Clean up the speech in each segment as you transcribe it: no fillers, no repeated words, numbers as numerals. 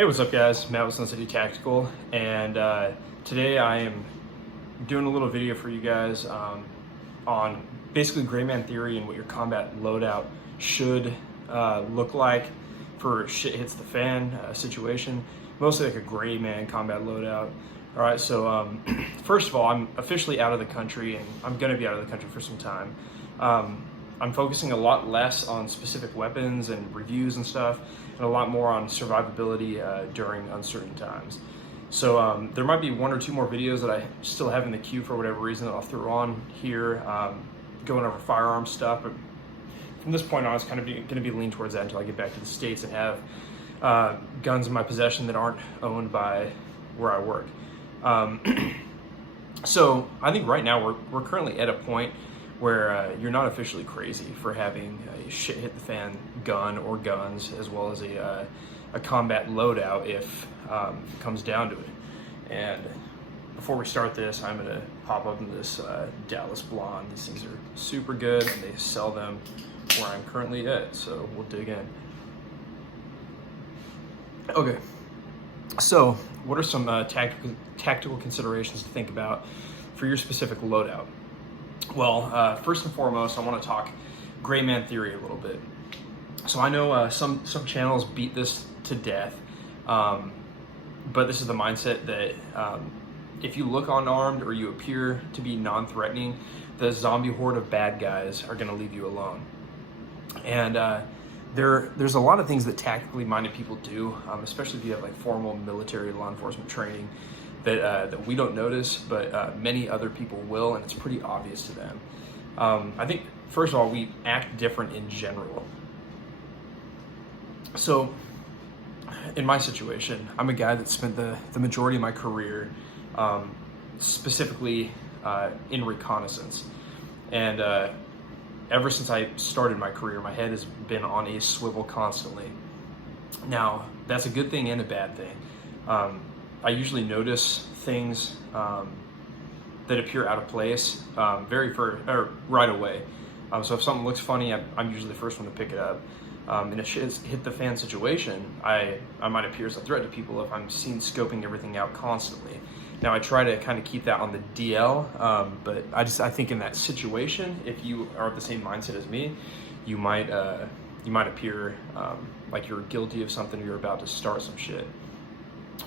Hey, what's up guys? Matt with Sun City Tactical, and today I am doing a little video for you guys on basically gray man theory and what your combat loadout should look like for shit hits the fan situation, mostly like a gray man combat loadout. All right, so first of all, I'm officially out of the country, and I'm gonna be out of the country for some time. I'm focusing a lot less on specific weapons and reviews and stuff, and a lot more on survivability during uncertain times. So there might be one or two more videos that I still have in the queue for whatever reason that I'll throw on here, going over firearm stuff. But from this point on, it's kind of going to be leaned towards that until I get back to the States and have guns in my possession that aren't owned by where I work. So I think right now we're currently at a point where you're not officially crazy for having a shit hit the fan gun or guns, as well as a combat loadout if it comes down to it. And before we start this, I'm gonna pop open this Dallas Blonde. These things are super good, and they sell them where I'm currently at, so we'll dig in. Okay, so what are some tactical considerations to think about for your specific loadout? Well, first and foremost, I want to talk gray man theory a little bit. So I know some channels beat this to death, but this is the mindset that if you look unarmed or you appear to be non-threatening, the zombie horde of bad guys are going to leave you alone. And there's a lot of things that tactically minded people do, especially if you have like formal military law enforcement training, that we don't notice, but many other people will, and it's pretty obvious to them. I think, first of all, we act different in general. So, in my situation, I'm a guy that spent the majority of my career specifically in reconnaissance. And ever since I started my career, my head has been on a swivel constantly. Now, that's a good thing and a bad thing. I usually notice things that appear out of place right away. So if something looks funny, I'm usually the first one to pick it up. In a hit the fan situation, I might appear as a threat to people if I'm seen scoping everything out constantly. Now I try to kind of keep that on the DL, but I think in that situation, if you are of the same mindset as me, you might appear like you're guilty of something, you're about to start some shit.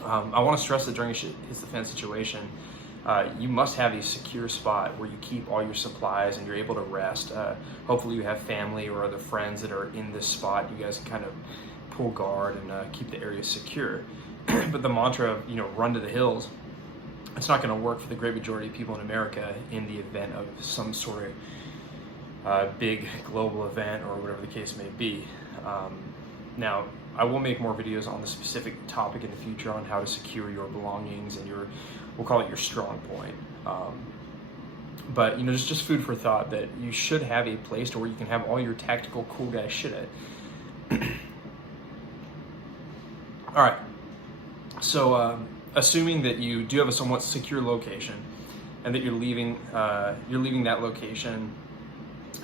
I want to stress that during a shit hits the fan situation, you must have a secure spot where you keep all your supplies and you're able to rest. Hopefully you have family or other friends that are in this spot. You guys can kind of pull guard and keep the area secure. But the mantra of, run to the hills, it's not going to work for the great majority of people in America in the event of some sort of big global event or whatever the case may be. Now, I will make more videos on the specific topic in the future on how to secure your belongings and we'll call it your strong point. But just food for thought that you should have a place to where you can have all your tactical cool guy shit at. All right, so assuming that you do have a somewhat secure location and that you're leaving that location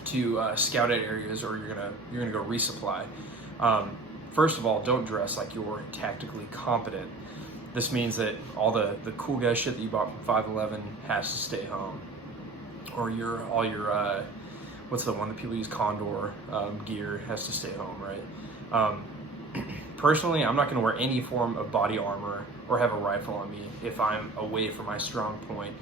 to scout out areas, or you're gonna go resupply. First of all, don't dress like you're tactically competent. This means that all the cool guy shit that you bought from 511 has to stay home, or all your what's the one that people use, Condor gear, has to stay home, right? Personally, I'm not going to wear any form of body armor or have a rifle on me if I'm away from my strong point,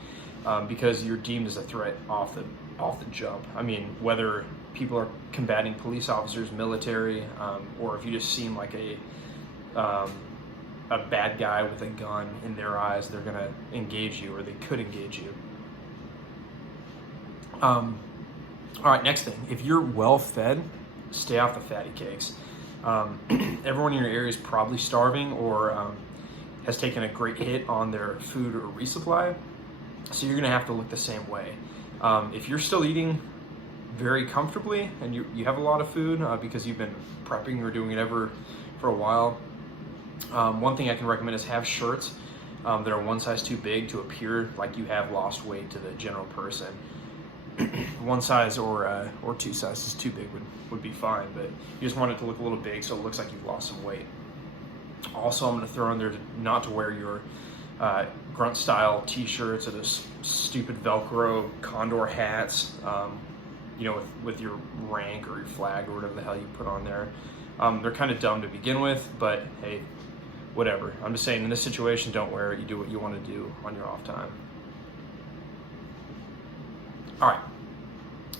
because you're deemed as a threat off the jump. I mean, whether people are combating police officers, military, or if you just seem like a bad guy with a gun in their eyes, they're gonna engage you, or they could engage you. All right, next thing, if you're well fed, stay off the fatty cakes. Everyone in your area is probably starving or has taken a great hit on their food or resupply, so you're gonna have to look the same way. If you're still eating very comfortably and you have a lot of food because you've been prepping or doing whatever for a while, one thing I can recommend is have shirts that are one size too big to appear like you have lost weight to the general person. One size or two sizes too big would be fine, but you just want it to look a little big so it looks like you've lost some weight. Also, I'm going to throw in there not to wear your grunt style t-shirts or those stupid Velcro condor hats, you know, with your rank or your flag or whatever the hell you put on there. They're kind of dumb to begin with, but hey, whatever. I'm just saying, in this situation, don't wear it. You do what you want to do on your off time. All right,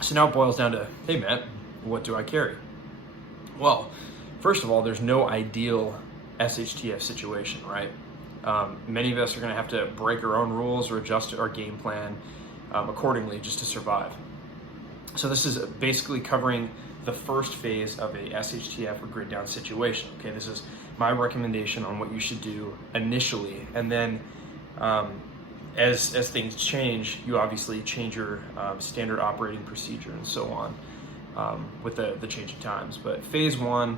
so now it boils down to, hey Matt, what do I carry? Well, first of all, there's no ideal SHTF situation, right? Many of us are going to have to break our own rules or adjust our game plan accordingly just to survive. So this is basically covering the first phase of a SHTF or grid down situation. Okay, this is my recommendation on what you should do initially, and then as things change, you obviously change your standard operating procedure and so on with the changing times. But phase one,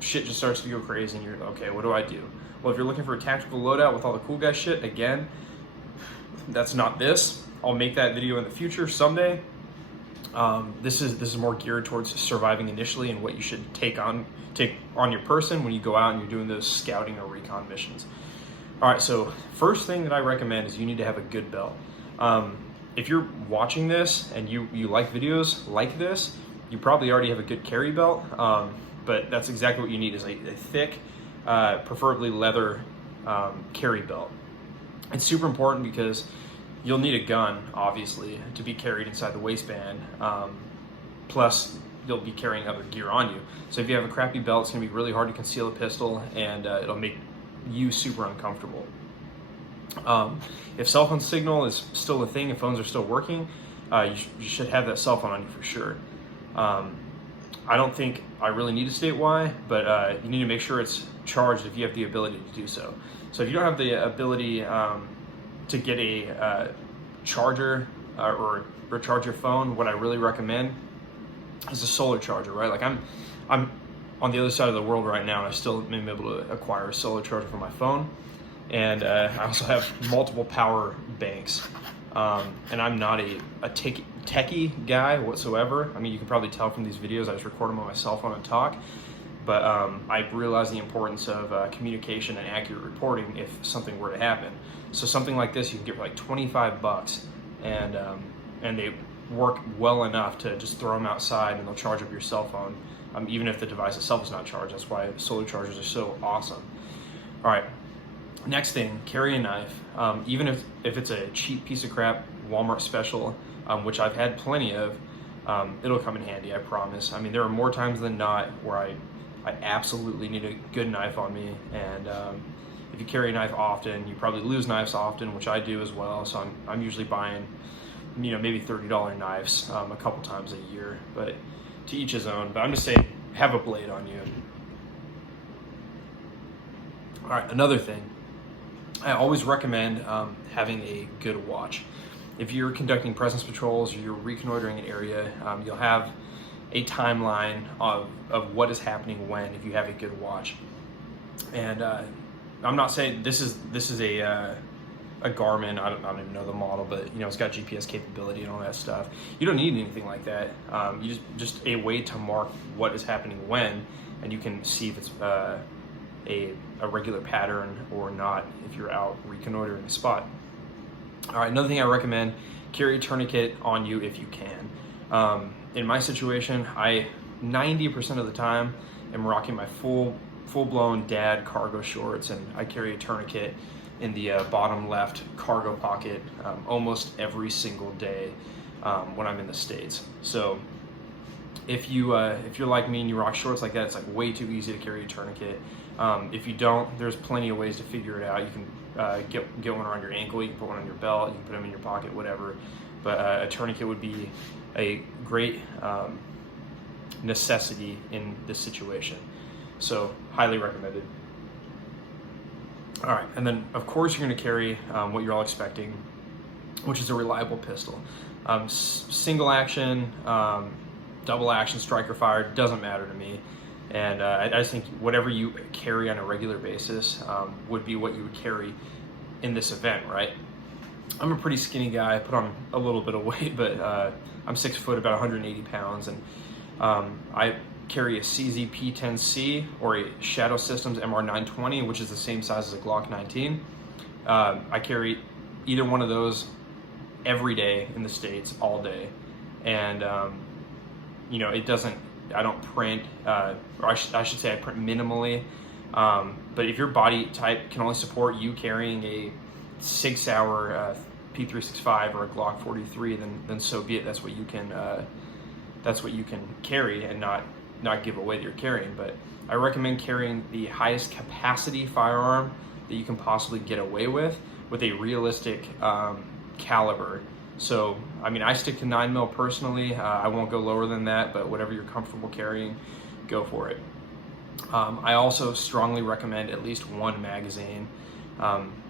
shit just starts to go crazy, and you're okay, what do I do? Well, if you're looking for a tactical loadout with all the cool guy shit, again, that's not this. I'll make that video in the future someday. This is more geared towards surviving initially and what you should take on your person when you go out and you're doing those scouting or recon missions. All right, so first thing that I recommend is you need to have a good belt. If you're watching this and you like videos like this, you probably already have a good carry belt, but that's exactly what you need, is a thick, preferably leather carry belt. It's super important because you'll need a gun, obviously, to be carried inside the waistband, plus you'll be carrying other gear on you. So if you have a crappy belt, it's gonna be really hard to conceal a pistol, and it'll make you super uncomfortable. If cell phone signal is still a thing, if phones are still working, you should have that cell phone on you for sure. I don't think I really need to state why, but you need to make sure it's charged if you have the ability to do so. So if you don't have the ability to get a charger or recharge your phone, what I really recommend is a solar charger, right? Like I'm on the other side of the world right now, and I still am able to acquire a solar charger for my phone. And I also have multiple power banks. And I'm not a techie guy whatsoever. I mean, you can probably tell from these videos, I just record them on my cell phone and talk. But I realize the importance of communication and accurate reporting if something were to happen. So something like this, you can get for like 25 bucks, and they work well enough to just throw them outside and they'll charge up your cell phone, even if the device itself is not charged. That's why solar chargers are so awesome. All right, next thing, carry a knife. Even if it's a cheap piece of crap Walmart special, which I've had plenty of, it'll come in handy, I promise. I mean, there are more times than not where I absolutely need a good knife on me, and if you carry a knife often, you probably lose knives often, which I do as well. So I'm usually buying, you know, maybe $30 knives a couple times a year, but to each his own. But I'm just saying, have a blade on you. All right, another thing, I always recommend having a good watch. If you're conducting presence patrols or you're reconnoitering an area, you'll have a timeline of what is happening when, if you have a good watch. And I'm not saying this is a Garmin. I don't even know the model, but you know, it's got GPS capability and all that stuff. You don't need anything like that. You just a way to mark what is happening when, and you can see if it's a regular pattern or not if you're out reconnoitering a spot. All right, another thing I recommend, carry a tourniquet on you if you can. In my situation, I 90% of the time am rocking my full-blown dad cargo shorts, and I carry a tourniquet in the bottom left cargo pocket almost every single day when I'm in the States. So if you're like me and you rock shorts like that, it's like way too easy to carry a tourniquet. If you don't, there's plenty of ways to figure it out. You can get one around your ankle, you can put one on your belt, you can put them in your pocket, whatever. But a tourniquet would be a great necessity in this situation. So highly recommended. All right, and then of course you're going to carry what you're all expecting, which is a reliable pistol. Single action, double action, striker fire, doesn't matter to me. And I just think whatever you carry on a regular basis would be what you would carry in this event, right? I'm a pretty skinny guy. I put on a little bit of weight, but I'm 6 foot, about 180 pounds, and carry a CZ-P10C or a Shadow Systems MR920, which is the same size as a Glock 19. I carry either one of those every day in the States, all day. And, you know, I don't print, or I should say I print minimally. But if your body type can only support you carrying a 6 hour P365 or a Glock 43, then so be it. That's what you can carry and not give away that you're carrying. But I recommend carrying the highest capacity firearm that you can possibly get away with a realistic caliber. So, I mean, I stick to 9mm personally. I won't go lower than that, but whatever you're comfortable carrying, go for it. I also strongly recommend at least one magazine.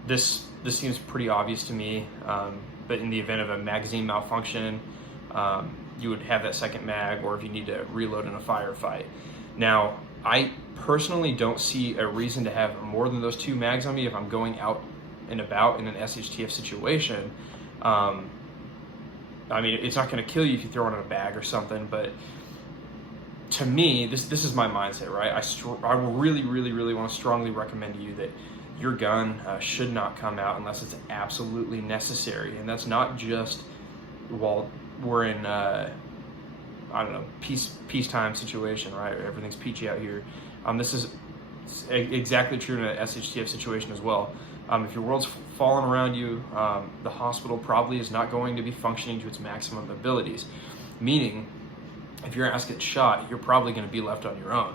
This seems pretty obvious to me, but in the event of a magazine malfunction, you would have that second mag, or if you need to reload in a firefight. Now, I personally don't see a reason to have more than those 2 mags on me if I'm going out and about in an SHTF situation. I mean, it's not going to kill you if you throw it in a bag or something, but to me, this is my mindset, right? I really want to strongly recommend to you that your gun should not come out unless it's absolutely necessary. And that's not just while we're in, I don't know, peacetime situation, right? Everything's peachy out here. This is exactly true in an SHTF situation as well. If your world's falling around you, the hospital probably is not going to be functioning to its maximum abilities. Meaning, if your ass gets shot, you're probably going to be left on your own.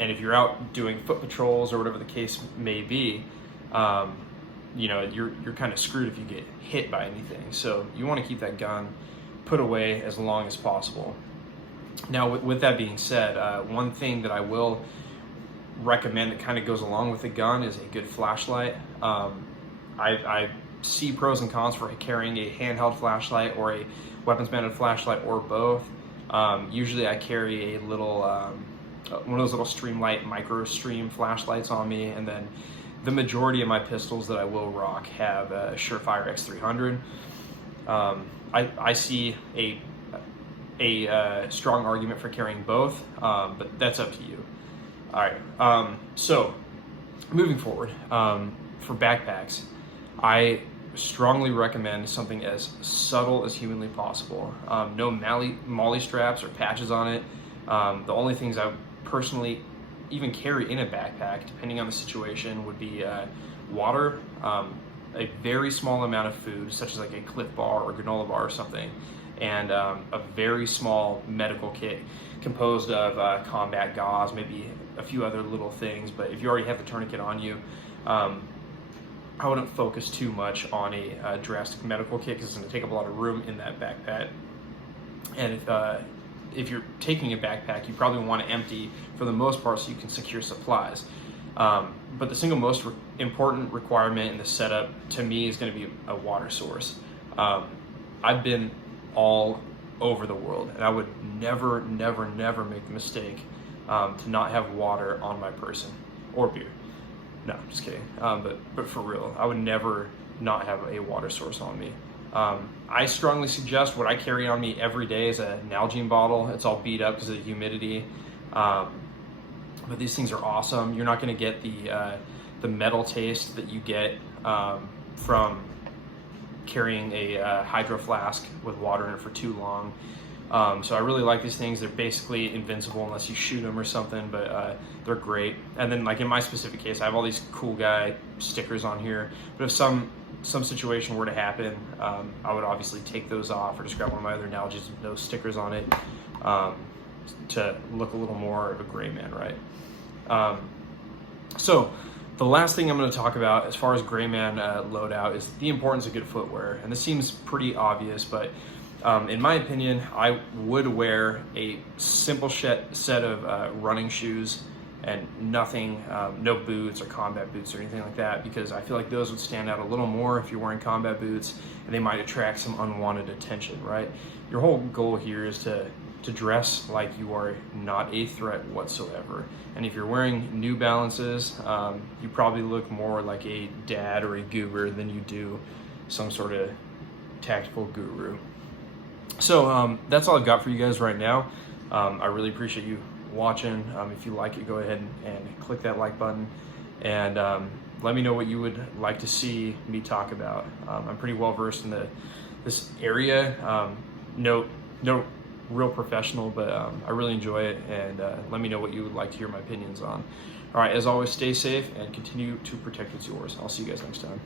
And if you're out doing foot patrols or whatever the case may be, you know, you're kind of screwed if you get hit by anything. So you want to keep that gun put away as long as possible. Now, with that being said, one thing that I will recommend that kind of goes along with the gun is a good flashlight. I see pros and cons for carrying a handheld flashlight or a weapons-mounted flashlight or both. Usually I carry a little, one of those little Streamlight micro stream flashlights on me, and then the majority of my pistols that I will rock have a Surefire X300. I see a strong argument for carrying both, but that's up to you. All right, so moving forward, for backpacks, I strongly recommend something as subtle as humanly possible. No molly straps or patches on it. The only things I personally even carry in a backpack, depending on the situation, would be water, a very small amount of food, such as like a Cliff Bar or granola bar or something, and a very small medical kit composed of combat gauze, maybe a few other little things. But if you already have the tourniquet on you, I wouldn't focus too much on a drastic medical kit, because it's going to take up a lot of room in that backpack. And if you're taking a backpack, you probably want to empty for the most part so you can secure supplies. But the single most important requirement in the setup to me is going to be a water source. I've been all over the world, and I would never make the mistake to not have water on my person, or beer. No, just kidding. But for real, I would never not have a water source on me. I strongly suggest what I carry on me every day is a Nalgene bottle. It's all beat up because of the humidity. But these things are awesome. You're not going to get the metal taste that you get from carrying a hydro flask with water in it for too long. So I really like these things. They're basically invincible unless you shoot them or something, but they're great. And then, like in my specific case, I have all these cool guy stickers on here. But if some situation were to happen, I would obviously take those off, or just grab one of my other Nalgenes with those stickers on it, to look a little more of a gray man, right? So the last thing I'm going to talk about as far as gray man loadout is the importance of good footwear. And this seems pretty obvious, but in my opinion, I would wear a simple set of running shoes and nothing, no boots or combat boots or anything like that, because I feel like those would stand out a little more if you're wearing combat boots, and they might attract some unwanted attention, right? Your whole goal here is to dress like you are not a threat whatsoever. And if you're wearing New Balances, you probably look more like a dad or a goober than you do some sort of tactical guru. So that's all I've got for you guys right now. I really appreciate you watching. If you like it, go ahead and click that like button, and let me know what you would like to see me talk about. I'm pretty well versed in this area. No real professional, but I really enjoy it, and let me know what you would like to hear my opinions on. All right, as always, stay safe and continue to protect what's yours. I'll see you guys next time.